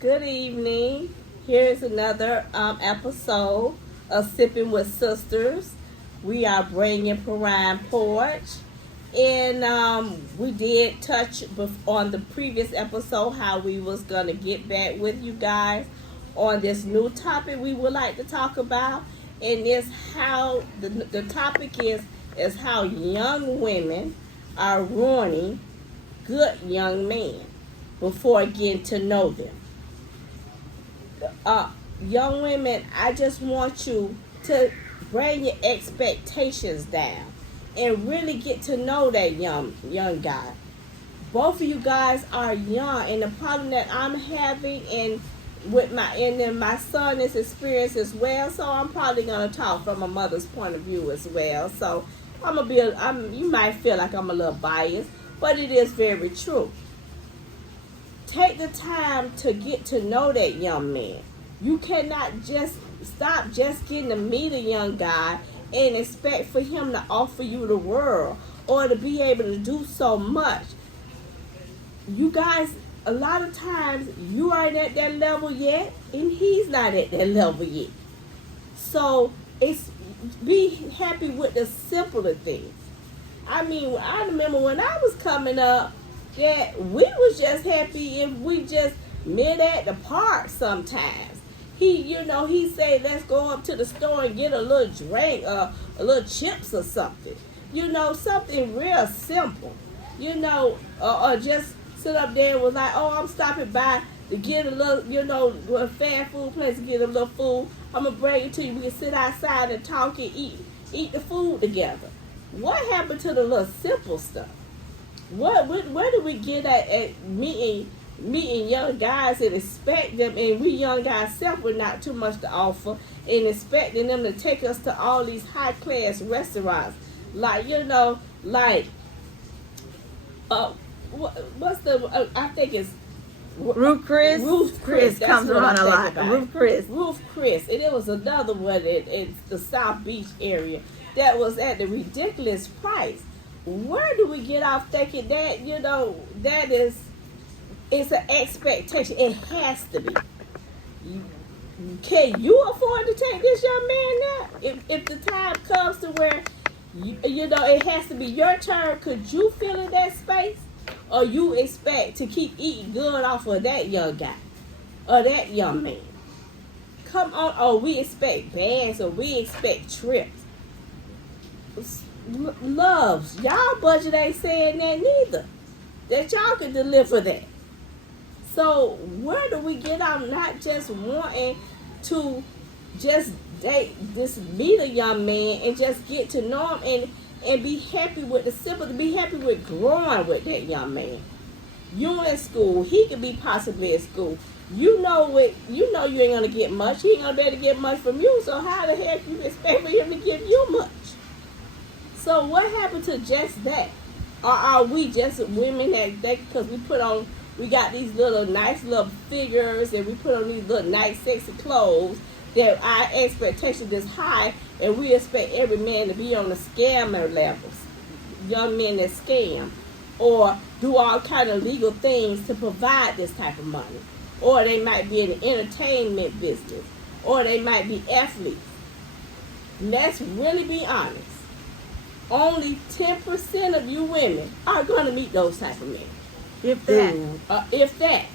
Good evening. Here's another episode of Sipping with Sisters. We are bringing Prime Porch. And we did touch on the previous episode how we was going to get back with you guys on this new topic we would like to talk about. And it's how the topic is how young women are ruining good young men before getting to know them. Young women, I just want you to bring your expectations down and really get to know that young guy. Both of you guys are young, and the problem that I'm having and with my son is experienced as well. So I'm probably gonna talk from a mother's point of view as well. So you might feel like I'm a little biased, but it is very true. Take the time to get to know that young man. You cannot just stop just getting to meet a young guy and expect for him to offer you the world or to be able to do so much. You guys, a lot of times you aren't at that level yet and he's not at that level yet. So be happy with the simpler things. I remember when I was coming up, that we was just happy if we just met at the park sometimes. He said, let's go up to the store and get a little drink or a little chips or something. Something real simple. Or just sit up there and was like, oh, I'm stopping by to get a little, a fast food place to get a little food. I'm going to bring it to you. We can sit outside and talk and eat the food together. What happened to the little simple stuff? Where do we get at meeting young guys and expect them, and we young guys self with not too much to offer, and expecting them to take us to all these high class restaurants, what's the I think it's Ruth Chris. Ruth Chris comes around a lot. Ruth Chris, and it was another one in the South Beach area that was at the ridiculous price. Where do we get off thinking that it's an expectation? It has to be. Can you afford to take this young man now? If the time comes to where it has to be your turn, could you fill in that space, or you expect to keep eating good off of that young guy or that young man? Come on, or we expect bags, or we expect trips. Loves, y'all budget ain't saying that neither, that y'all can deliver that. So where do we get out not just wanting to just meet a young man and just get to know him and be happy with the simple, be happy with growing with that young man? You in school, he could be possibly at school. You ain't gonna get much. He ain't gonna be able to get much from you. So how the heck you expect for him to give you much? So what happened to just that? Or are we just women because we got these little nice little figures and we put on these little nice sexy clothes that our expectation is high, and we expect every man to be on the scammer levels, young men that scam or do all kind of legal things to provide this type of money, or they might be in the entertainment business, or they might be athletes. Let's really be honest. Only 10% of you women are going to meet those type of men. If that. If that.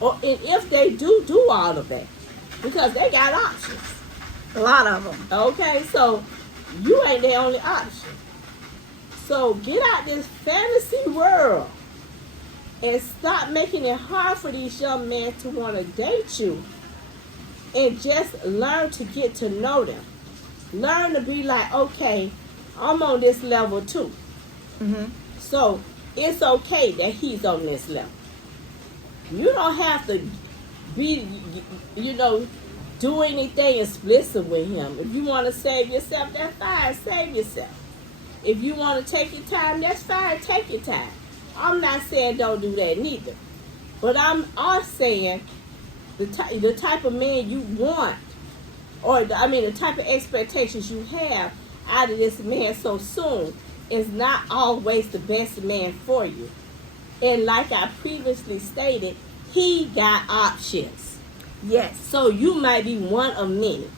And if they do all of that. Because they got options. A lot of them. Okay, so you ain't the only option. So get out this fantasy world and stop making it hard for these young men to want to date you. And just learn to get to know them. Learn to be like, okay, I'm on this level too. Mm-hmm. So it's okay that he's on this level. You don't have to be, do anything explicit with him. If you want to save yourself, that's fine. Save yourself. If you want to take your time, that's fine. Take your time. I'm not saying don't do that neither. But I'm also saying the type of man you want, or the type of expectations you have out of this man so soon is not always the best man for you. And like I previously stated, he got options. Yes. So you might be one of many.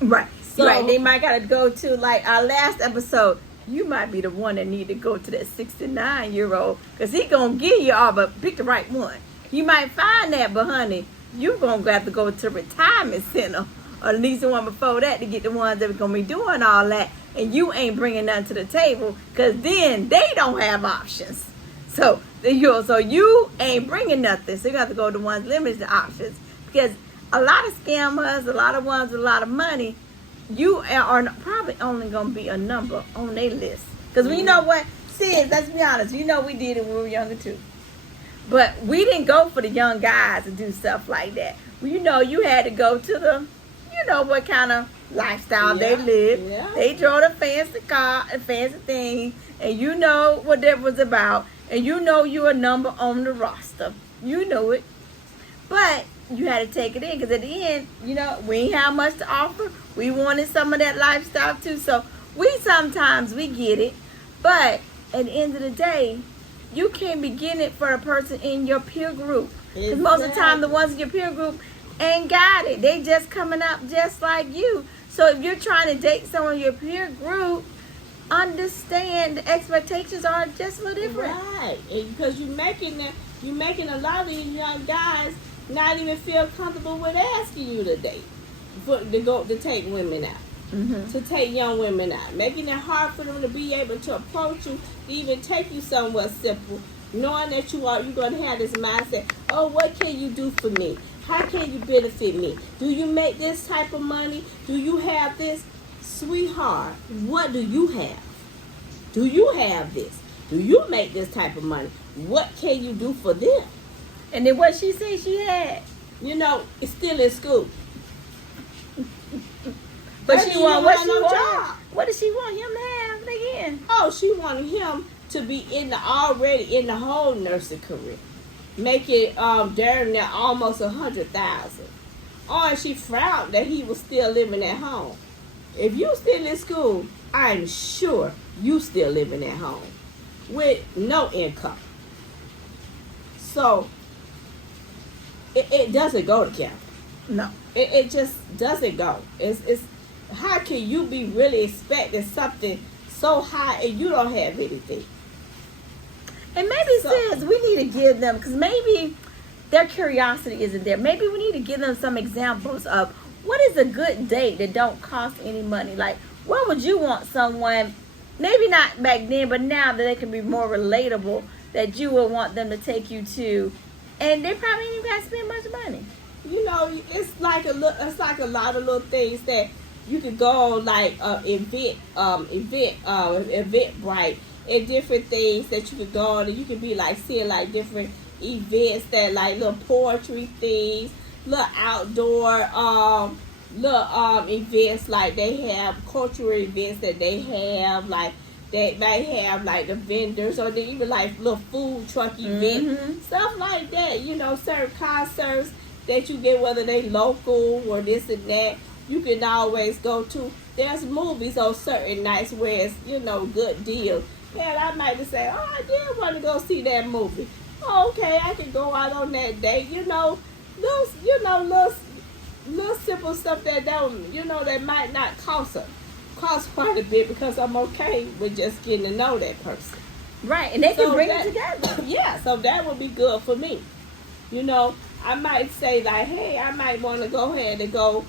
Right. So, right. They might gotta go to like our last episode. You might be the one that need to go to that 69-year-old because he gonna give you all, but pick the right one. You might find that, but honey, you gonna have to go to retirement center or at least the one before that to get the ones that are gonna be doing all that, and you ain't bringing nothing to the table because then they don't have options. So you ain't bringing nothing. So you have to go to the ones limited to options because a lot of scammers, a lot of ones with a lot of money. You are probably only going to be a number on their list. Because you know what? Sis, let's be honest. You know we did it when we were younger too. But we didn't go for the young guys to do stuff like that. Well, you know, you had to go to the, you know, what kind of lifestyle they lived. Yeah. They drove a fancy car, a fancy thing. And you know what that was about. And you know you're a number on the roster. You know it. But you had to take it in because at the end, you know, we ain't have much to offer. We wanted some of that lifestyle too. So we get it. But at the end of the day, you can't be getting it for a person in your peer group. Because most of the time, the ones in your peer group ain't got it. They just coming up just like you. So if you're trying to date someone in your peer group, understand the expectations are just a little different. Right. Because you're making a lot of these young guys not even feel comfortable with asking you to date, to take women out, to take young women out, making it hard for them to be able to approach you, to even take you somewhere simple, knowing that you're going to have this mindset. Oh, what can you do for me? How can you benefit me? Do you make this type of money? Do you have this? Sweetheart, what do you have? Do you have this? Do you make this type of money? What can you do for them? And then what she said she had. You know, it's still in school. But she want what she no want. job. What does she want him to have again? Oh, she wanted him to be already in the whole nursing career, make it during there almost 100,000. Oh, and she frowned that he was still living at home. If you still in school, I'm sure you still living at home with no income. So it doesn't go together. No. It just doesn't go. It's how can you be really expecting something so high and you don't have anything? And maybe sis, we need to give them, because maybe their curiosity isn't there. Maybe we need to give them some examples of what is a good date that don't cost any money. Like, what would you want someone, maybe not back then, but now that they can be more relatable, that you would want them to take you to, and they probably ain't even got to spend much money. You know, it's like a lot of little things that you could go on, like Eventbrite, and different things that you could go on, and you could be like seeing like different events that like little poetry things, little outdoor events, like they have cultural events that they have, like they may have like the vendors, or they even like little food truck events, stuff like that. You know, certain concerts that you get, whether they local or this and that, you can always go to. There's movies on certain nights where it's, you know, good deals. And I might just say, oh, I did want to go see that movie. Oh, okay, I can go out on that day. You know, little simple stuff that don't, you know, that might not cost quite a bit, because I'm okay with just getting to know that person. Right, and they can bring it together. Yeah, so that would be good for me. You know, I might say like, hey, I might want to go ahead and go.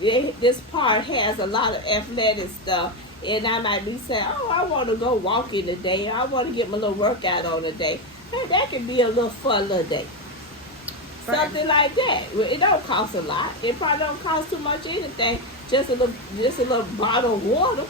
This part has a lot of athletic stuff, and I might be saying, oh, I want to go walking today. I want to get my little workout on today. Hey, that could be a little fun little day. Right. Something like that. It don't cost a lot. It probably don't cost too much anything. Just a little bottle of water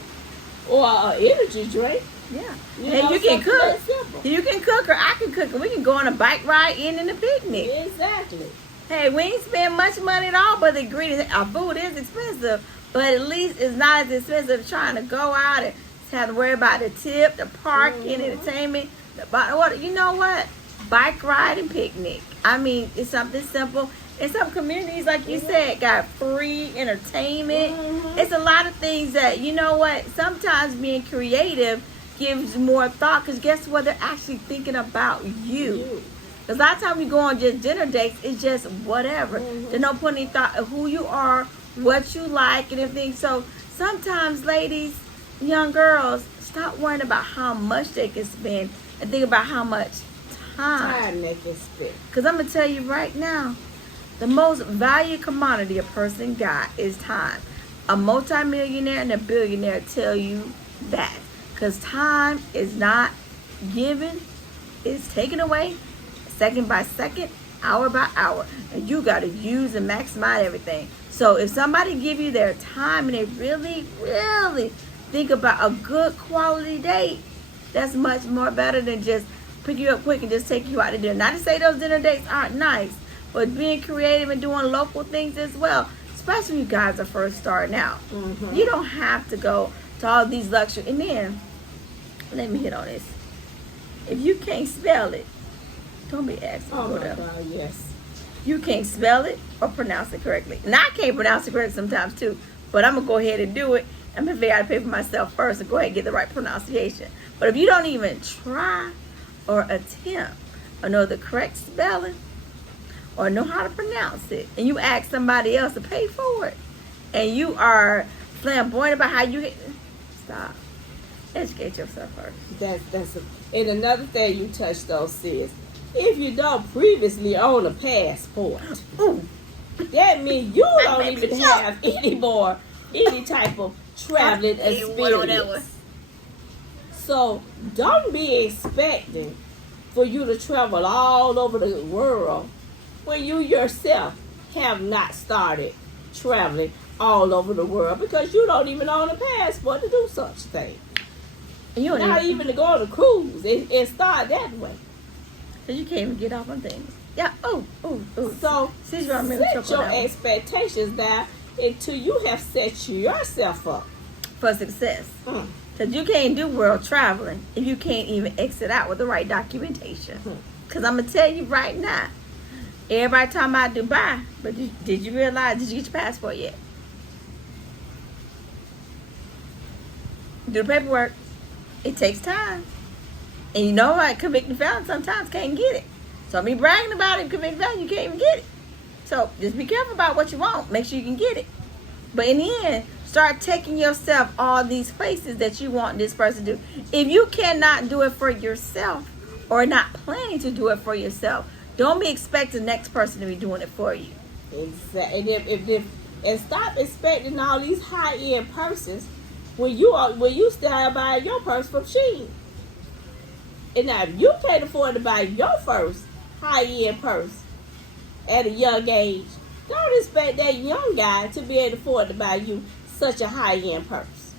or an energy drink. Yeah. And you can cook. You can cook, or I can cook, and we can go on a bike ride in a picnic. Exactly. Hey, we ain't spend much money at all, but the ingredients, our food is expensive, but at least it's not as expensive trying to go out and have to worry about the tip, the parking, entertainment, the bottle water. You know what? Bike ride and picnic. I mean, it's something simple. In some communities, like you said, got free entertainment. It's a lot of things that, you know what, sometimes being creative gives more thought, because guess what? They're actually thinking about you. Because a lot of times we go on just dinner dates, it's just whatever. Mm-hmm. There's no point in thought of who you are, what you like, and everything. So sometimes, ladies, young girls, stop worrying about how much they can spend and think about how much time they can spend. Because I'm going to tell you right now, the most valued commodity a person got is time. A multimillionaire and a billionaire tell you that. Because time is not given, it's taken away second by second, hour by hour. And you got to use and maximize everything. So if somebody give you their time and they really, really think about a good quality date, that's much more better than just pick you up quick and just take you out to dinner. Not to say those dinner dates aren't nice, but being creative and doing local things as well, especially when you guys are first starting out. Mm-hmm. You don't have to go to all these luxury. And then, let me hit on this. If you can't spell it, don't be asking. Oh my God, yes. You can't spell it or pronounce it correctly. And I can't pronounce it correctly sometimes too, but I'm going to go ahead and do it. I'm going to figure out to pay for myself first and go ahead and get the right pronunciation. But if you don't even try or attempt or know the correct spelling or know how to pronounce it, and you ask somebody else to pay for it, and you are flamboyant about how you stop. Educate yourself first. And another thing you touched on, sis, if you don't previously own a passport, that means you don't even have any type of traveling experience. So don't be expecting for you to travel all over the world when you yourself have not started traveling all over the world, because you don't even own a passport to do such things. You Not even to go on a cruise and start that way. Because you can't even get off on things. Yeah, So set your expectations down until you have set yourself up for success. Because you can't do world traveling if you can't even exit out with the right documentation. Because I'm going to tell you right now, everybody talking about Dubai, but did you realize, did you get your passport yet? Do the paperwork. It takes time. And you know what? Convicted felons sometimes can't get it. So me bragging about it, convicted felon, you can't even get it. So just be careful about what you want. Make sure you can get it. But in the end, start taking yourself all these places that you want this person to do. If you cannot do it for yourself or not planning to do it for yourself, don't be expecting the next person to be doing it for you. Exactly. And stop expecting all these high-end purses when you stand by your purse from Shein. And now if you can't afford to buy your first high-end purse at a young age, don't expect that young guy to be able to afford to buy you such a high-end purse.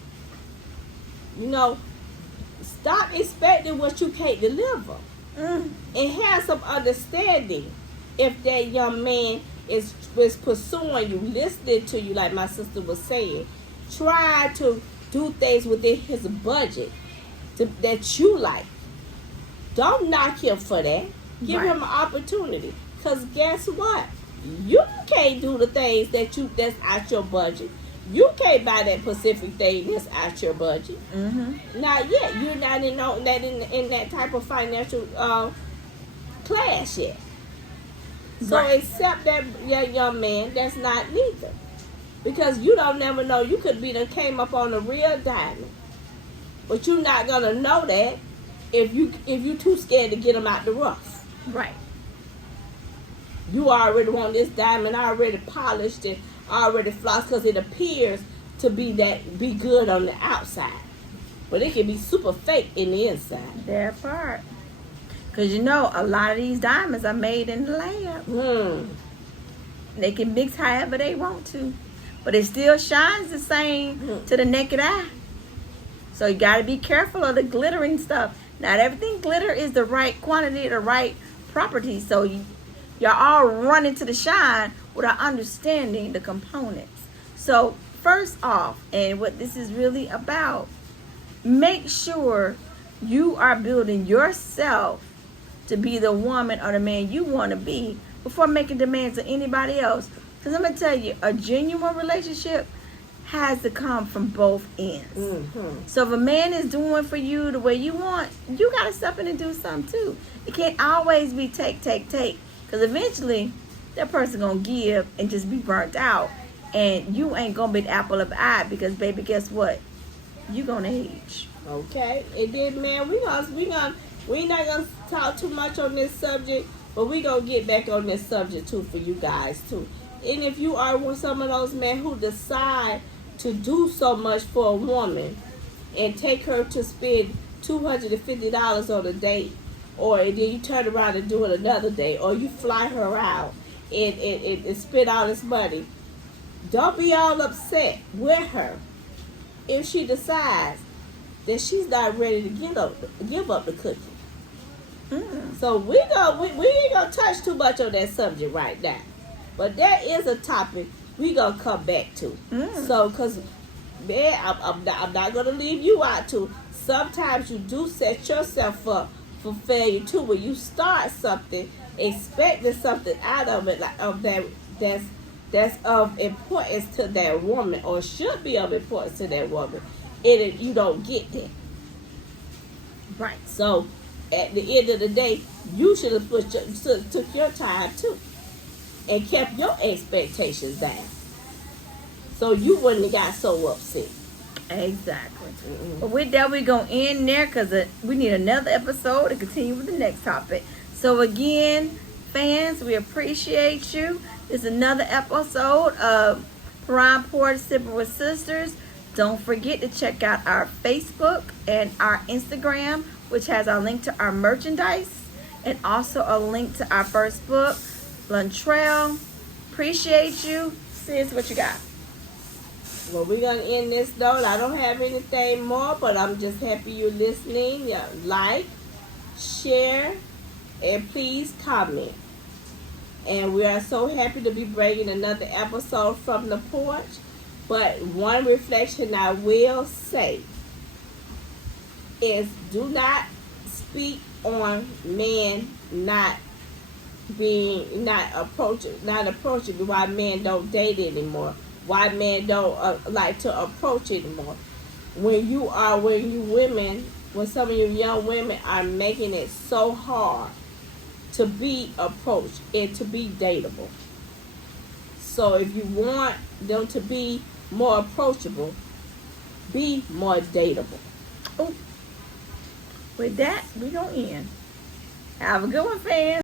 You know, stop expecting what you can't deliver. And have some understanding if that young man is pursuing you, listening to you, like my sister was saying. Try to do things within his budget that you like. Don't knock him for that. Give him an opportunity. Because guess what? You can't do the things that's out your budget. You can't buy that specific thing that's out your budget. Not yet. You're not in that type of financial class yet. So accept that young man that's not neither. Because you don't never know. You could be came up on a real diamond. But you're not gonna know that if you too scared to get them out the rough. Right. You already want this diamond already polished and already flossed because it appears to be good on the outside. But it can be super fake in the inside. That part. Because you know, a lot of these diamonds are made in the lab. They can mix however they want to. But it still shines the same to the naked eye. So you got to be careful of the glittering stuff. Not everything glitter is the right quantity, the right property. So you're all running to the shine without understanding the components. So first off, and what this is really about, make sure you are building yourself to be the woman or the man you want to be before making demands on anybody else. Because I'm going to tell you, a genuine relationship has to come from both ends. Mm-hmm. So if a man is doing for you the way you want, you got to step in and do something too. It can't always be take. Because eventually, that person going to give and just be burnt out. And you ain't going to be the apple of the eye because, baby, guess what? You going to age. Okay. And then, man, we not gonna talk too much on this subject, but we gonna get back on this subject too for you guys too. And if you are one some of those men who decide to do so much for a woman and take her to spend $250 on a date, or then you turn around and do it another day, or you fly her out and spend all this money, don't be all upset with her if she decides that she's not ready to give up the cookie. So we ain't gonna touch too much on that subject right now, but that is a topic we gonna come back to. So, cause man, I'm not gonna leave you out too. Sometimes you do set yourself up for failure too. When you start something, expecting something out of it, like of that's of importance to that woman, or should be of importance to that woman, and you don't get there. Right. So at the end of the day, you should have took your time too, and kept your expectations down, so you wouldn't have got so upset. Exactly. Mm-mm. But with that, we're going to end there because we need another episode to continue with the next topic. So again, fans, we appreciate you. This is another episode of Piran Porter Sipping with Sisters. Don't forget to check out our Facebook and our Instagram, which has our link to our merchandise and also a link to our first book, Luntrail. Appreciate you. Sis, what you got? Well, we're gonna end this note. I don't have anything more, but I'm just happy you're listening. Yeah, like, share, and please comment. And we are so happy to be bringing another episode from the porch. But one reflection I will say is, do not speak on men not approaching why men don't date anymore, why men don't like to approach anymore. When some of you young women are making it so hard to be approached and to be dateable. So if you want them to be more approachable, be more dateable. Oh, with that, we're going to end. Have a good one, fans.